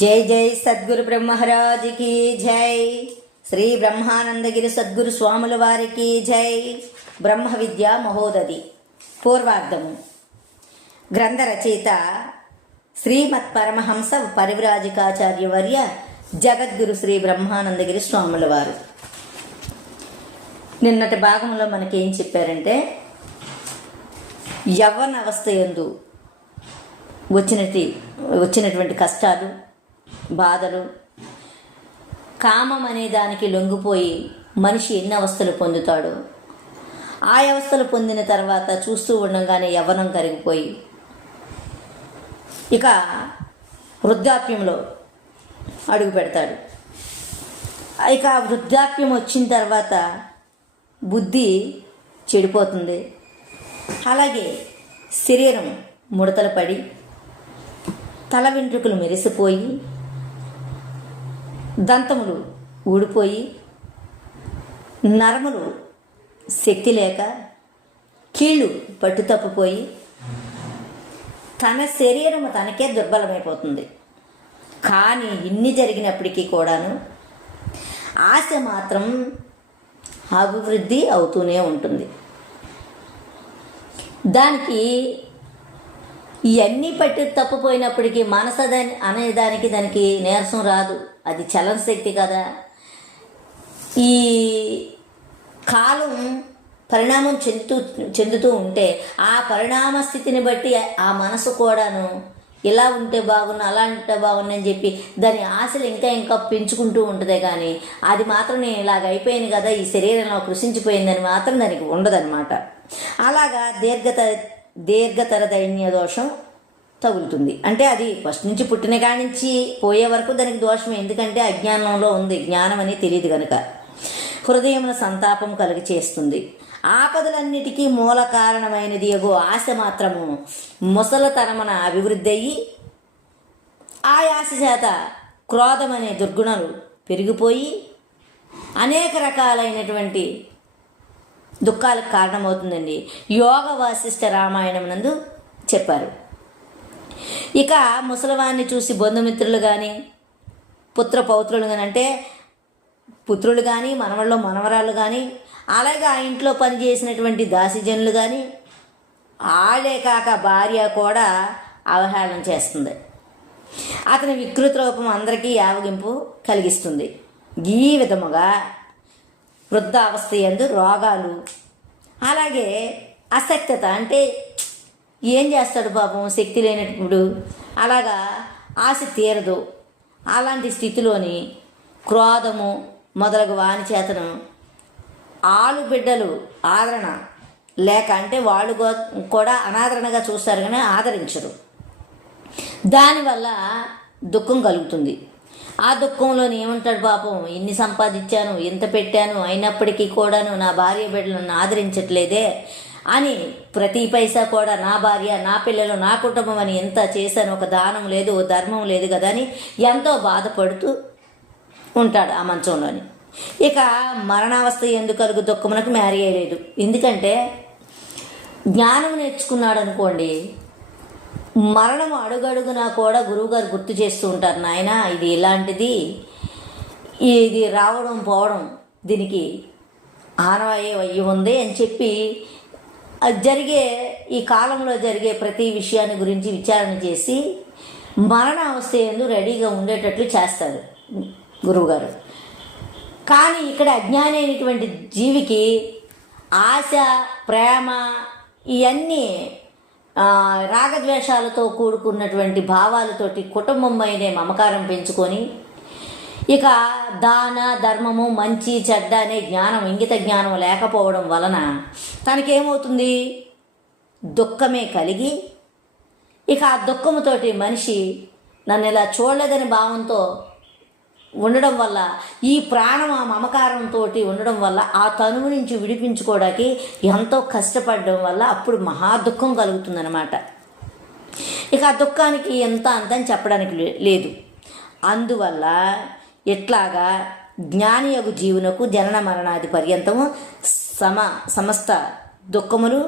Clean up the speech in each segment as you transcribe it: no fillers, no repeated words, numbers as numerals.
జై జై సద్గురు బ్రహ్మరాజుకి జై. శ్రీ బ్రహ్మానందగిరి సద్గురు స్వాముల వారికి జై. బ్రహ్మ విద్యా మహోదధి. పూర్వార్ధము. గ్రంథ రచయిత శ్రీమత్ పరమహంస పరివ్రాజకాచార్యవర్య జగద్గురు శ్రీ బ్రహ్మానందగిరి స్వాముల వారు. నిన్నటి భాగంలో మనకేం చెప్పారంటే, యవ్వన అవస్థ యందు వచ్చినటువంటి కష్టాలు, బాధలు, కామం అనే దానికి లొంగిపోయి మనిషి ఎన్ని అవస్థలు పొందుతాడో, ఆ అవస్థలు పొందిన తర్వాత చూస్తూ ఉండగానే యవ్వనం కరిగిపోయి ఇక వృద్ధాప్యంలో అడుగు పెడతాడు. ఇక వృద్ధాప్యం వచ్చిన తర్వాత బుద్ధి చెడిపోతుంది. అలాగే శరీరం ముడతలు పడి తల వెంట్రుకలు మెరిసిపోయి దంతములు ఊడిపోయి నరములు శక్తి లేక కీళ్ళు పట్టు తప్పిపోయి తన శరీరము తనకే దుర్బలమైపోతుంది. కానీ ఇన్ని జరిగినప్పటికీ కూడాను ఆశ మాత్రం అభివృద్ధి అవుతూనే ఉంటుంది. దానికి ఇవన్నీ పట్టి తప్పిపోయినప్పటికీ మనసు అనేదానికి దానికి నీరసం రాదు. అది చలన శక్తి కదా. ఈ కాలం పరిణామం చెందుతూ ఉంటే ఆ పరిణామ స్థితిని బట్టి ఆ మనసు కూడాను ఇలా ఉంటే బాగున్నా, అలా ఉంటే బాగున్నా అని చెప్పి దాని ఆశలు ఇంకా పెంచుకుంటూ ఉంటుంది. కానీ అది మాత్రం నేను ఇలాగ అయిపోయింది కదా, ఈ శరీరంలో కృషించిపోయిందని మాత్రం దానికి ఉండదన్నమాట. అలాగా దీర్ఘతర దైన్య దోషం తగులుతుంది. అంటే అది ఫస్ట్ నుంచి పుట్టిన కాడి నుంచి పోయే వరకు దానికి దోషమే. ఎందుకంటే అజ్ఞానంలో ఉంది, జ్ఞానం అని తెలియదు కనుక. హృదయమున సంతాపం కలిగి చేస్తుంది. ఆపదలన్నిటికీ మూల కారణమైనది ఎగో ఆశ మాత్రము ముసలతనమున అభివృద్ధి అయ్యి ఆ ఆశ చేత క్రోధం అనే దుర్గుణాలు పెరిగిపోయి అనేక రకాలైనటువంటి దుఃఖాలకు కారణమవుతుందండి. యోగ వాసిష్ఠ రామాయణం నందు చెప్పారు. ఇక ముసలివాన్ని చూసి బంధుమిత్రులు కానీ, పుత్ర పౌత్రులు కానీ, అంటే పుత్రులు కానీ, మనవళ్ళు మనవరాళ్ళు కానీ, అలాగే ఆ ఇంట్లో పనిచేసినటువంటి దాసిజనులు కానీ, ఆడే కాక భార్య కూడా అవహేళన చేస్తుంది. అతని వికృత రూపం అందరికీ యావగింపు కలిగిస్తుంది. ఈ విధముగా వృద్ధావస్థ యందు రోగాలు, అలాగే అశక్తత, అంటే ఏం చేస్తాడు పాపం శక్తి లేనప్పుడు, అలాగా ఆశ తీరదు. అలాంటి స్థితిలోని క్రోధము మొదలగు వాని చేతను ఆలు బిడ్డలు ఆదరణ లేక, అంటే వాళ్ళు కూడా అనాదరణగా చూస్తారు కానీ ఆదరించరు. దానివల్ల దుఃఖం కలుగుతుంది. ఆ దుఃఖంలోని ఏమంటాడు పాపం, ఇన్ని సంపాదించాను, ఇంత పెట్టాను, అయినప్పటికీ కూడాను నా భార్య బిడ్డలు నన్ను ఆదరించట్లేదే అని ప్రతి పైసా కూడా నా భార్య, నా పిల్లలు, నా కుటుంబం అని ఎంత చేశాను, ఒక దానం లేదు, ఓ ధర్మం లేదు కదా అని ఎంతో బాధపడుతూ ఉంటాడు ఆ మంచంలోని. ఇక మరణావస్థ ఎందుకు కలుగు దుఃఖమునకు మేరయ్యలేదు. ఎందుకంటే జ్ఞానం నేర్చుకున్నాడు అనుకోండి, మరణం అడుగడుగునా కూడా గురువుగారు గుర్తు చేస్తూ ఉంటారు. నాయన ఇది ఇలాంటిది, ఇది రావడం పోవడం దీనికి ఆనవాయి అయ్యి ఉంది అని చెప్పి జరిగే ఈ కాలంలో జరిగే ప్రతి విషయాన్ని గురించి విచారణ చేసి మరణ అవస్థ యందు రెడీగా ఉండేటట్లు చేస్తారు గురువుగారు. కానీ ఇక్కడ అజ్ఞాని అయినటువంటి జీవికి ఆశ, ప్రేమ, ఇవన్నీ రాగద్వేషాలతో కూడుకున్నటువంటి భావాలతోటి కుటుంబం పైనే మమకారం పెంచుకొని, ఇక దాన ధర్మము, మంచి చెడ్డ అనే జ్ఞానం, ఇంగిత జ్ఞానం లేకపోవడం వలన తనకేమవుతుంది, దుఃఖమే కలిగి, ఇక ఆ దుఃఖముతోటి మనిషి నన్ను ఇలా చూడలేదని భావంతో ఉండడం వల్ల, ఈ ప్రాణం ఆ మమకారంతో ఉండడం వల్ల ఆ తనువు నుంచి విడిపించుకోవడానికి ఎంతో కష్టపడడం వల్ల అప్పుడు మహా దుఃఖం కలుగుతుందన్నమాట. ఇక ఆ దుఃఖానికి ఎంత అంతని చెప్పడానికి లేదు. అందువల్ల ఎట్లాగా జ్ఞానియగు జీవునకు జనన మరణాది పర్యంతము సమస్త దుఃఖములు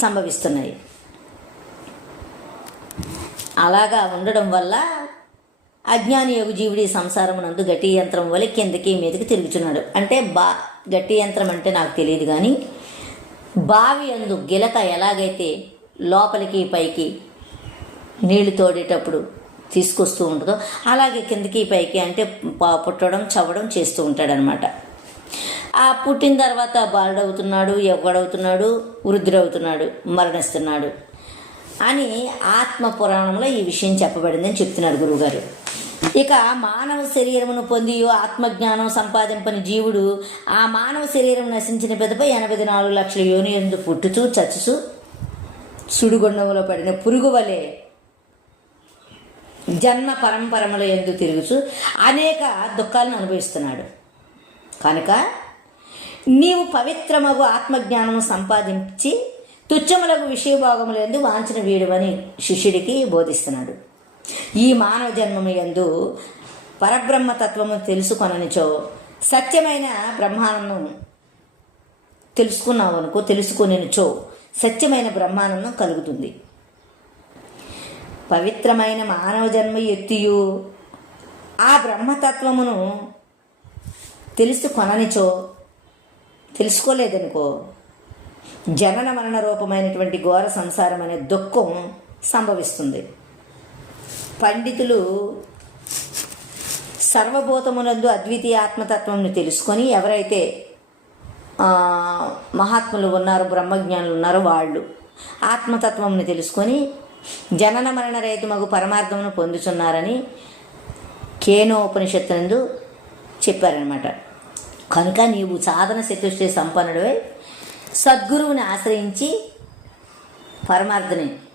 సంభవిస్తున్నాయి. అలాగా ఉండడం వల్ల అజ్ఞాని యోగు జీవుడి సంసారమునందు గట్టి యంత్రం వలె కిందకి మీదకి తిరుగుతున్నాడు. అంటే గట్టి యంత్రం అంటే నాకు తెలియదు, కానీ బావి అందు గిలక ఎలాగైతే లోపలికి పైకి నీళ్లు తోడేటప్పుడు తీసుకొస్తూ ఉంటుందో అలాగే కిందకి పైకి అంటే పుట్టడం చవ్వడం చేస్తూ ఉంటాడనమాట. ఆ పుట్టిన తర్వాత బాలుడవుతున్నాడు, ఎవ్వడవుతున్నాడు, వృద్ధుడవుతున్నాడు, మరణిస్తున్నాడు అని ఆత్మ పురాణంలో ఈ విషయం చెప్పబడిందని చెప్తున్నారు గురువుగారు. ఇక మానవ శరీరమును పొంది ఆత్మజ్ఞానం సంపాదింపని జీవుడు ఆ మానవ శరీరం నశించిన పెదపై 84 లక్షల యోని యందు పుట్టుచూ చచ్చుచూ సుడిగుండంలో పడిన పురుగు వలె జన్మ పరంపరముల యందు తిరుగుచు అనేక దుఃఖాలను అనుభవిస్తున్నాడు. కనుక నీవు పవిత్రమగు ఆత్మజ్ఞానము సంపాదించి తుచ్చములకు విషయభోగముల యందు వాంఛన వీడువని శిష్యుడికి బోధిస్తున్నాడు. ఈ మానవ జన్మము యందు పరబ్రహ్మతత్వము తెలుసుకొననిచో సత్యమైన బ్రహ్మానందం తెలుసుకునిచో సత్యమైన బ్రహ్మానందం కలుగుతుంది. పవిత్రమైన మానవ జన్మ ఎత్తియు ఆ బ్రహ్మతత్వమును తెలుసుకోలేదనుకో జనన మరణ రూపమైనటువంటి ఘోర సంసారం అనే దుఃఖం సంభవిస్తుంది. పండితులు సర్వభూతమునందు అద్వితీయ ఆత్మతత్వంను తెలుసుకొని ఎవరైతే మహాత్ములు ఉన్నారో, బ్రహ్మజ్ఞానులు ఉన్నారో వాళ్ళు ఆత్మతత్వంను తెలుసుకొని జనన మరణ రహితమగు పరమార్థమును పొందుతున్నారని కేనోపనిషత్తునందు చెప్పారనమాట. కనుక నీవు సాధన చతుష్టయ సంపన్నుడివై సద్గురువుని ఆశ్రయించి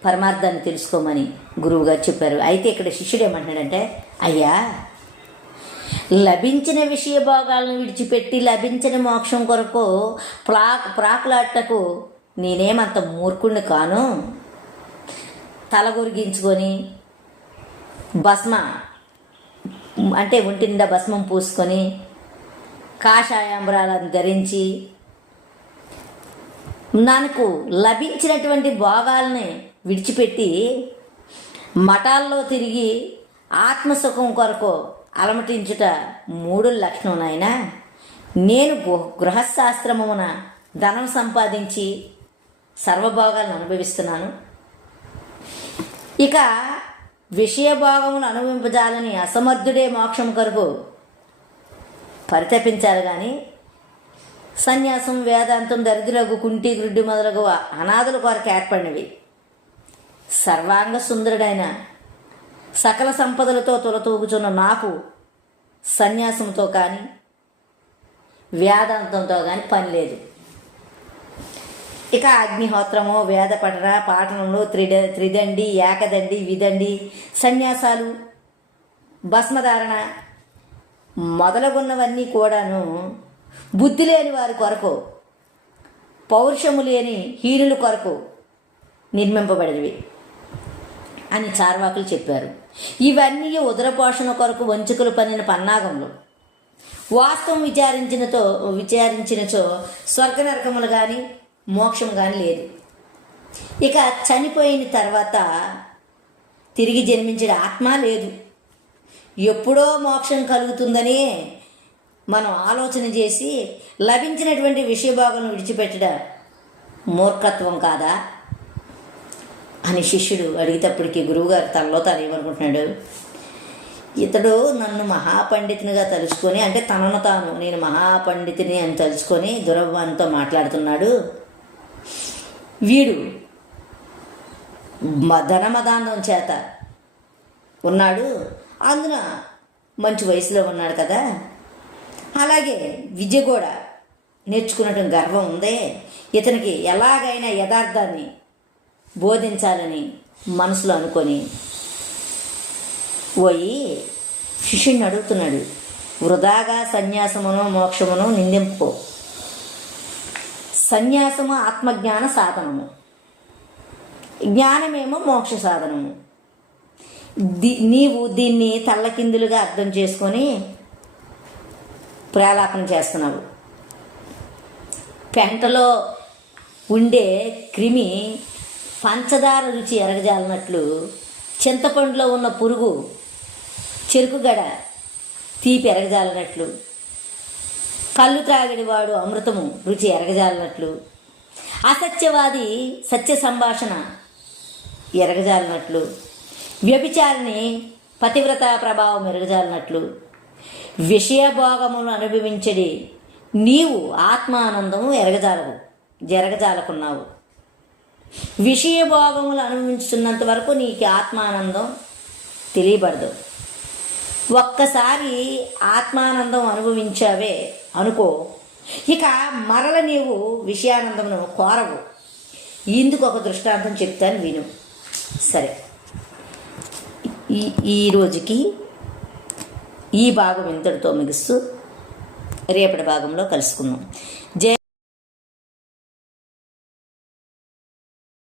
పరమార్థాన్ని తెలుసుకోమని గురువుగారు చెప్పారు. అయితే ఇక్కడ శిష్యుడు ఏమంటున్నాడంటే, అయ్యా లభించిన విషయ భోగాలను విడిచిపెట్టి లభించిన మోక్షం కొరకు ప్రాకులాటకు నేనేమంత మూర్ఖుణ్ణి కాను. తల గురిగించుకొని భస్మ అంటే ఒంటి నిండా భస్మం పూసుకొని కాషాయాంబరాలను ధరించి నాకు లభించినటువంటి భోగాల్ని విడిచిపెట్టి మఠాల్లో తిరిగి ఆత్మసుఖం కొరకు అలమటించుట 3 లక్షణం నాయనా. నేను గృహశాస్త్రమున ధనం సంపాదించి సర్వభోగాలను అనుభవిస్తున్నాను. ఇక విషయభోగమును అనుభవింపజాలని అసమర్థుడే మోక్షం కొరకు పరితపించారు. కానీ సన్యాసం, వేదాంతం, దరిద్రులకు, కుంటి, గ్రుడ్డి మొదలగు అనాథుల కొరకు ఏర్పడినవి. సర్వాంగ సుందరుడైన సకల సంపదలతో తులతూగుచున్న నాకు సన్యాసంతో కానీ వేదాంతంతో కానీ పని లేదు. ఇక అగ్నిహోత్రము, వేద పాఠనంలో త్రిదండి, ఏకదండి, విదండి, సన్యాసాలు, భస్మధారణ మొదలగున్నవన్నీ కూడాను బుద్ధి లేని వారి కొరకు, పౌరుషము లేని హీనుల కొరకు నిర్మింపబడినవి అని చార్వాకులు చెప్పారు. ఇవన్నీ ఉదరపోషణ కొరకు వంచుకలు పన్నిన పన్నాగంలో వాస్తవం విచారించినచో స్వర్గ నరకములు కానీ మోక్షం కానీ లేదు. ఇక చనిపోయిన తర్వాత తిరిగి జన్మించిన ఆత్మ లేదు. ఎప్పుడో మోక్షం కలుగుతుందని మనం ఆలోచన చేసి లభించినటువంటి విషయభోగం విడిచిపెట్టడం మూర్ఖత్వం కాదా అని శిష్యుడు అడిగేటప్పటికీ గురువుగారు తనలో తాను ఏమనుకుంటున్నాడు, ఇతడు నన్ను మహాపండితునిగా తలుచుకొని, అంటే తనను తాను నేను మహాపండితుని అని తలుచుకొని దురభ్వానితో మాట్లాడుతున్నాడు. వీడు ధనమదానం చేత ఉన్నాడు, అందున మంచి వయసులో ఉన్నాడు కదా, అలాగే విద్య కూడా నేర్చుకున్నట్టు గర్వం ఉందే, ఇతనికి ఎలాగైనా యథార్థాన్ని బోధించాలని మనసులో అనుకొని పోయి శిష్యుడిని అడుగుతున్నాడు, వృధాగా సన్యాసమును మోక్షమును నిందింపు. సన్యాసము ఆత్మజ్ఞాన సాధనము, జ్ఞానమేమో మోక్ష సాధనము. నీవు దీన్ని తల్లకిందులుగా అర్థం చేసుకొని ప్రేలాపన చేస్తున్నావు. పెంటలో ఉండే క్రిమి పంచదార రుచి ఎరగజాలన్నట్లు చింతపండులో ఉన్న పురుగు చెరుకుగడ తీపి ఎరగజాలనట్లు, కళ్ళు త్రాగడివాడు అమృతము రుచి ఎరగజాలనట్లు, అసత్యవాది సత్య సంభాషణ ఎరగజాలనట్లు, వ్యభిచారిని పతివ్రత ప్రభావం ఎరగజాలనట్లు, విషయభోగమును అనుభవించడి నీవు ఆత్మానందము జరగజాలకున్నావు. విషయభోగములు అనుభవించుతున్నంత వరకు నీకు ఆత్మానందం తెలియబడదు. ఒక్కసారి ఆత్మానందం అనుభవించావే అనుకో, ఇక మరల నీవు విషయానందమును కోరవు. ఇందుకు ఒక దృష్టాంతం చెప్తాను, విను. సరే, ఈ రోజుకి ఈ భాగం ఇంతటితో ముగిస్తూ రేపటి భాగంలో కలుసుకుందాం.